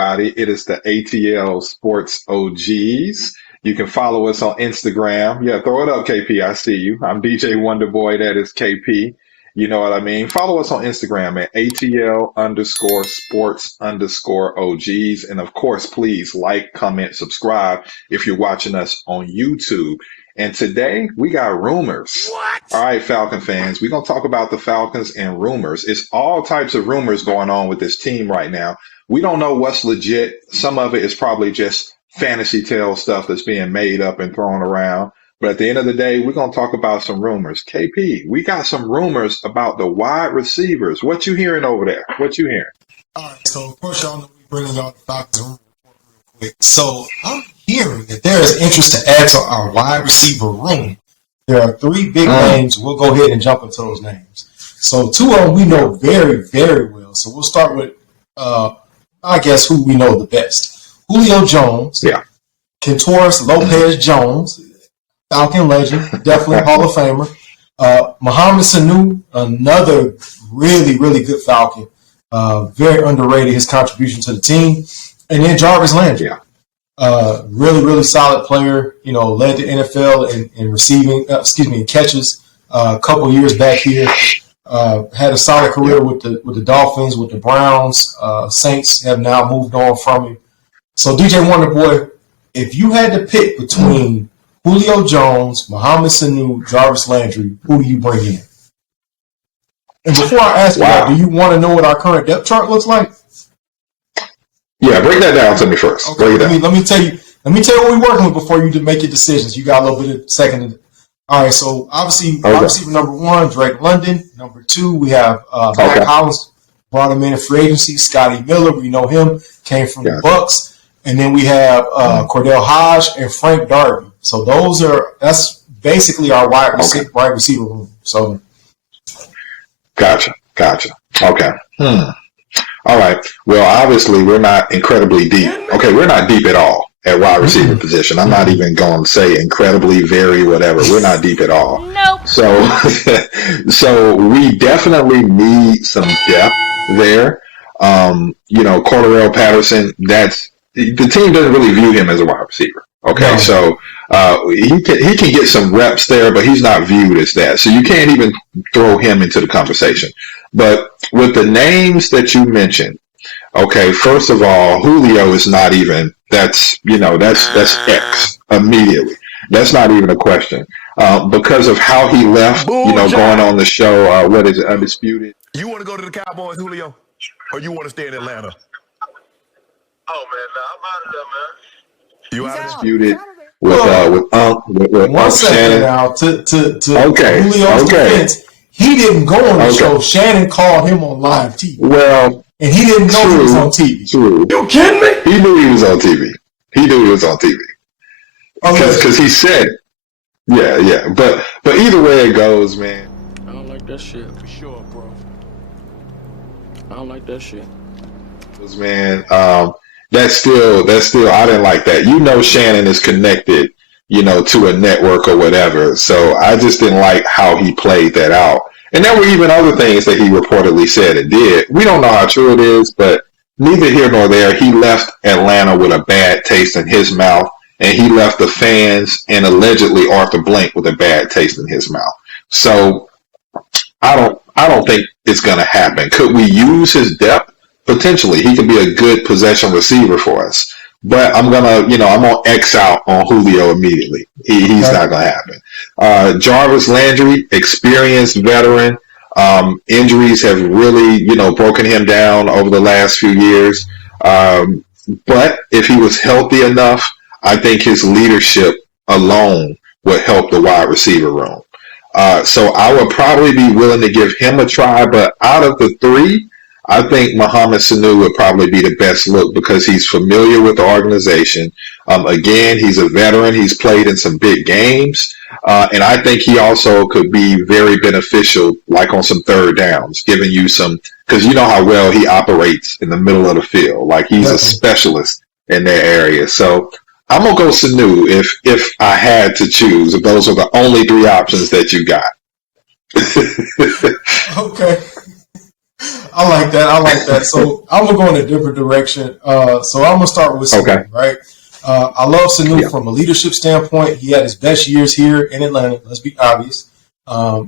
everybody. It is the ATL Sports OGs. You can follow us on Instagram. Yeah, throw it up, KP. I see you. I'm DJ Wonderboy. That is KP. You know what I mean? Follow us on Instagram at ATL_sports_OGs. And of course, please like, comment, subscribe if you're watching us on YouTube. And today we got rumors. What? All right, Falcon fans, we're going to talk about the Falcons and rumors. It's all types of rumors going on with this team right now. We don't know what's legit. Some of it is probably just fantasy tale stuff that's being made up and thrown around. But at the end of the day, we're going to talk about some rumors. KP, we got some rumors about the wide receivers. What you hearing over there? What you hearing? All right, so of course y'all know we bringing y'all the Falcons rumor report real quick. So I'm hearing that there is interest to add to our wide receiver room. There are three big names. We'll go ahead and jump into those names. So two of them we know very, very well. So we'll start with, I guess, who we know the best. Julio Jones. Yeah. Kentoris Lopez-Jones, Falcon legend, definitely Hall of Famer. Mohamed Sanu, another really, really good Falcon. Very underrated, his contribution to the team. And then Jarvis Landry. Yeah. Really, really solid player, led the NFL in receiving, in catches a couple years back here. Had a solid career with the Dolphins, with the Browns. Saints have now moved on from him. So, DJ Wonderboy, if you had to pick between Julio Jones, Mohamed Sanu, Jarvis Landry, who do you bring in? And before I ask you that, do you want to know what our current depth chart looks like? Yeah, break that down to me first. Okay, let me tell you what we're working with before you make your decisions. You got a little bit of second. All right, so obviously, wide receiver number one, Drake London. Number two, we have Matt Collins, brought him in free agency. Scotty Miller, we know him, came from the Bucks. And then we have Cordell Hodge and Frank Darby. So that's basically our wide receiver room. So, Gotcha. Okay. All right. Well, obviously, we're not incredibly deep. Okay, we're not deep at all at wide receiver position. I'm not even going to say incredibly, very, whatever. We're not deep at all. Nope. So we definitely need some depth there. Cordarrelle Patterson, the team doesn't really view him as a wide receiver. Okay, so he can get some reps there, but he's not viewed as that. So you can't even throw him into the conversation. But with the names that you mentioned, okay, first of all, Julio is not even. That's X immediately. That's not even a question because of how he left. Going on the show. What is it? Undisputed. You want to go to the Cowboys, Julio, or you want to stay in Atlanta? Oh man, I'm out of there, man. You out of Undisputed with one second Shannon. now to Julio's defense. He didn't go on the show. Shannon called him on live TV. Well, and he didn't know he was on TV. True. You kidding me? He knew he was on TV. Because he said, yeah. But either way it goes, man. I don't like that shit. For sure, bro. I don't like that shit. Man, that's still I didn't like that. Shannon is connected, to a network or whatever. So I just didn't like how he played that out. And there were even other things that he reportedly said and did. We don't know how true it is, but neither here nor there. He left Atlanta with a bad taste in his mouth, and he left the fans and allegedly Arthur Blank with a bad taste in his mouth. So I don't think it's going to happen. Could we use his depth? Potentially, he could be a good possession receiver for us. But I'm gonna X out on Julio immediately. He's not gonna happen. Jarvis Landry, experienced veteran. Injuries have really, broken him down over the last few years. But if he was healthy enough, I think his leadership alone would help the wide receiver room. So I would probably be willing to give him a try. But out of the three, I think Mohamed Sanu would probably be the best look because he's familiar with the organization. Again, he's a veteran. He's played in some big games. And I think he also could be very beneficial, like on some third downs, giving you some, because you know how well he operates in the middle of the field. Like he's a specialist in that area. So I'm going to go Sanu if I had to choose, if those are the only three options that you got. Okay. I like that. I like that. So I'm gonna go in a different direction. So I'm gonna start with Sanu, Okay. right? I love Sanu Yeah. from a leadership standpoint. He had his best years here in Atlanta. Let's be obvious.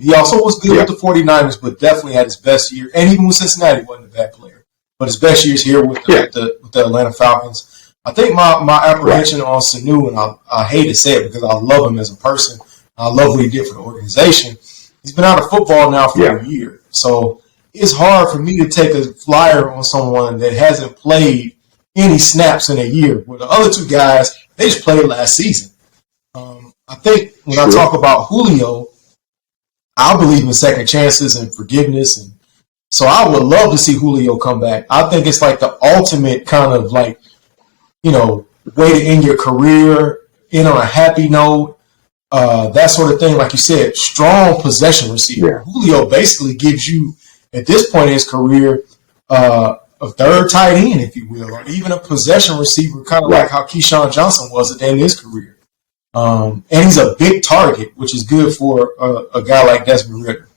He also was good with the 49ers, but definitely had his best year. And even with Cincinnati, he wasn't a bad player. But his best years here with the Atlanta Falcons. I think my apprehension on Sanu, and I hate to say it because I love him as a person. I love what he did for the organization. He's been out of football now for a year. So it's hard for me to take a flyer on someone that hasn't played any snaps in a year. Well, the other two guys, they just played last season. I think when I talk about Julio, I believe in second chances and forgiveness. And so I would love to see Julio come back. I think it's like the ultimate kind of like, way to end your career, on a happy note, that sort of thing. Like you said, strong possession receiver. Yeah. Julio basically gives you, at this point in his career, a third tight end, if you will, or even a possession receiver, kind of like how Keyshawn Johnson was at the end of his career. And he's a big target, which is good for a guy like Desmond Ridder.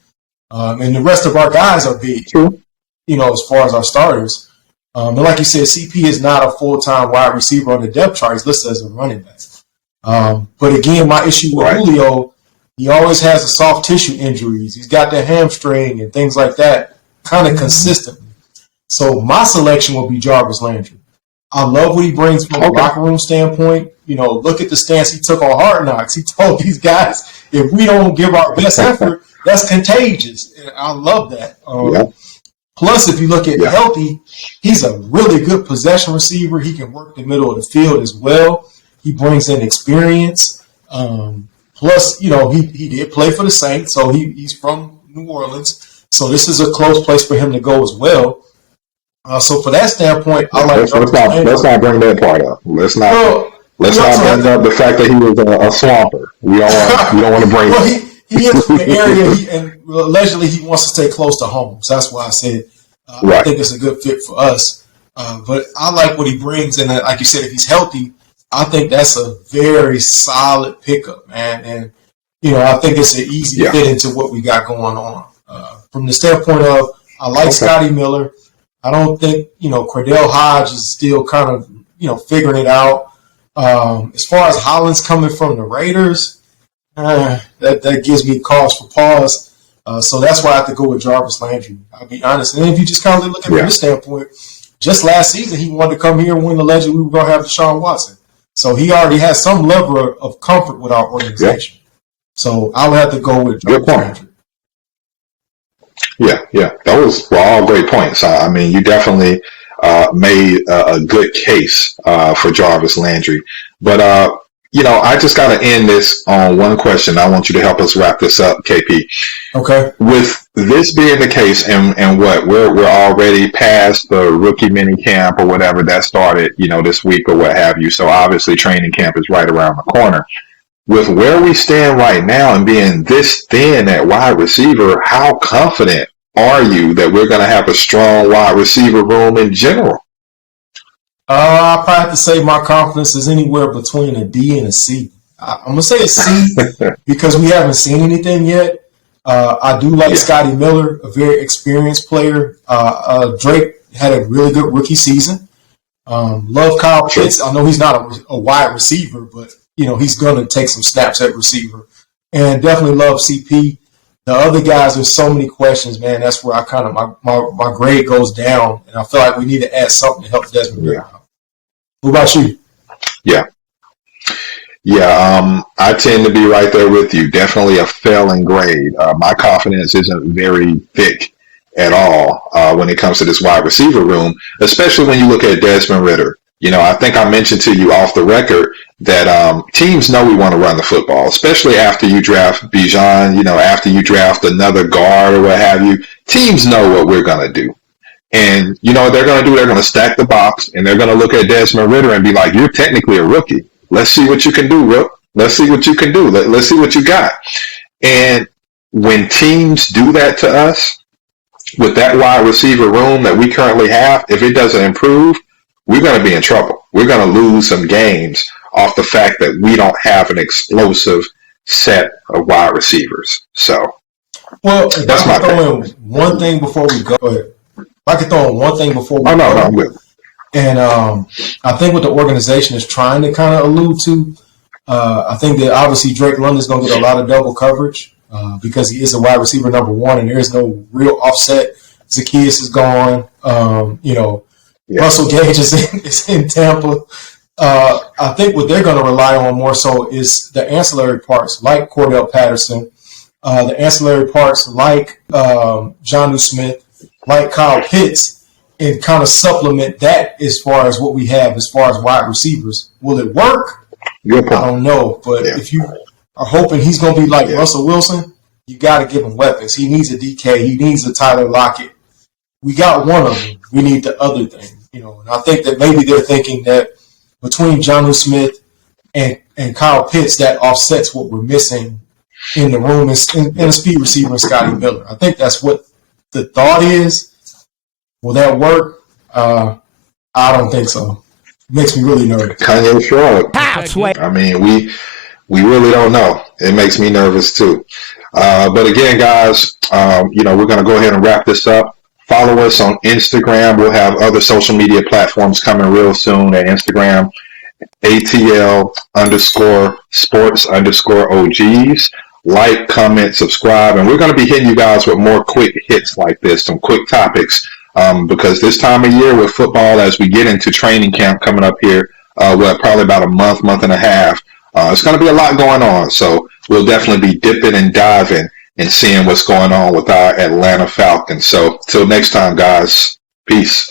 And the rest of our guys are big, as far as our starters. And like you said, CP is not a full-time wide receiver on the depth chart. He's listed as a running back. But again, my issue with Julio, he always has the soft tissue injuries. He's got the hamstring and things like that kind of consistently. So my selection will be Jarvis Landry. I love what he brings from a locker room standpoint. Look at the stance he took on Hard Knocks. He told these guys, if we don't give our best effort, that's contagious. And I love that. Plus, if you look at healthy, he's a really good possession receiver. He can work the middle of the field as well. He brings in experience. Plus, he did play for the Saints, so he's from New Orleans. So this is a close place for him to go as well. So for that standpoint, I like. Let's not bring that part up. Let's not bring up the fact that he was a swamper. We don't want to bring. Well, he is from the area, and allegedly he wants to stay close to home. So that's why I said I think it's a good fit for us. But I like what he brings, and like you said, if he's healthy, I think that's a very solid pickup, man. And I think it's an easy fit into what we got going on. From the standpoint of, I like Scotty Miller. I don't think Cordell Hodge is still kind of figuring it out. As far as Hollins coming from the Raiders, that gives me cause for pause. So that's why I have to go with Jarvis Landry. I'll be honest. And if you just kind of look at it from this standpoint, just last season he wanted to come here when allegedly we were going to have Deshaun Watson. So he already has some level of comfort with our organization. So I would have to go with Jarvis Landry. Yeah. Those were all great points. I mean, you definitely made a good case for Jarvis Landry. But, I just got to end this on one question. I want you to help us wrap this up, KP. Okay. With this being the case, and what we're already past the rookie mini camp or whatever that started, this week or what have you. So obviously training camp is right around the corner. With where we stand right now and being this thin at wide receiver, how confident are you that we're going to have a strong wide receiver room in general? I probably have to say my confidence is anywhere between a D and a C. I'm going to say a C because we haven't seen anything yet. I do like Scotty Miller, a very experienced player. Drake had a really good rookie season. Love Kyle Pitts. I know he's not a wide receiver, but he's going to take some snaps at receiver. And definitely love CP. The other guys, there's so many questions, man. That's where I kind of my grade goes down, and I feel like we need to add something to help Desmond Ridder out. What about you? I tend to be right there with you. Definitely a failing grade. My confidence isn't very thick at all when it comes to this wide receiver room, especially when you look at Desmond Ridder. I think I mentioned to you off the record that teams know we want to run the football, especially after you draft Bijan, after you draft another guard or what have you. Teams know what we're going to do. And what they're going to do? They're going to stack the box, and they're going to look at Desmond Ridder and be like, you're technically a rookie. Let's see what you can do, Rook. Let's see what you can do. Let's see what you got. And when teams do that to us, with that wide receiver room that we currently have, if it doesn't improve, we're going to be in trouble. We're going to lose some games off the fact that we don't have an explosive set of wide receivers. So, well, that's my throw in one thing before we go. Go ahead. I could throw in one thing before we no, go. I'm good. And I think what the organization is trying to kind of allude to, I think that obviously Drake London's going to get a lot of double coverage because he is a wide receiver number one, and there is no real offset. Zacchaeus is gone. Russell Gage is in Tampa. I think what they're going to rely on more so is the ancillary parts, like Cordell Patterson, the ancillary parts like Jonnu Smith, like Kyle Pitts, and kind of supplement that as far as what we have as far as wide receivers. Will it work? I don't know. But if you are hoping he's going to be like Russell Wilson, you got to give him weapons. He needs a DK. He needs a Tyler Lockett. We got one of them. We need the other thing. And I think that maybe they're thinking that between Jonnu Smith and Kyle Pitts, that offsets what we're missing in the room and a speed receiver in Scotty Miller. I think that's what the thought is. Will that work? I don't think so. It makes me really nervous. Kanye shrug. I mean, we really don't know. It makes me nervous too. But again, guys, we're going to go ahead and wrap this up. Follow us on Instagram. We'll have other social media platforms coming real soon at Instagram, ATL_sports_OGs. Like, comment, subscribe, and we're going to be hitting you guys with more quick hits like this, some quick topics, because this time of year with football, as we get into training camp coming up here, probably about a month and a half, it's going to be a lot going on. So we'll definitely be dipping and diving and seeing what's going on with our Atlanta Falcons. So till next time, guys, peace.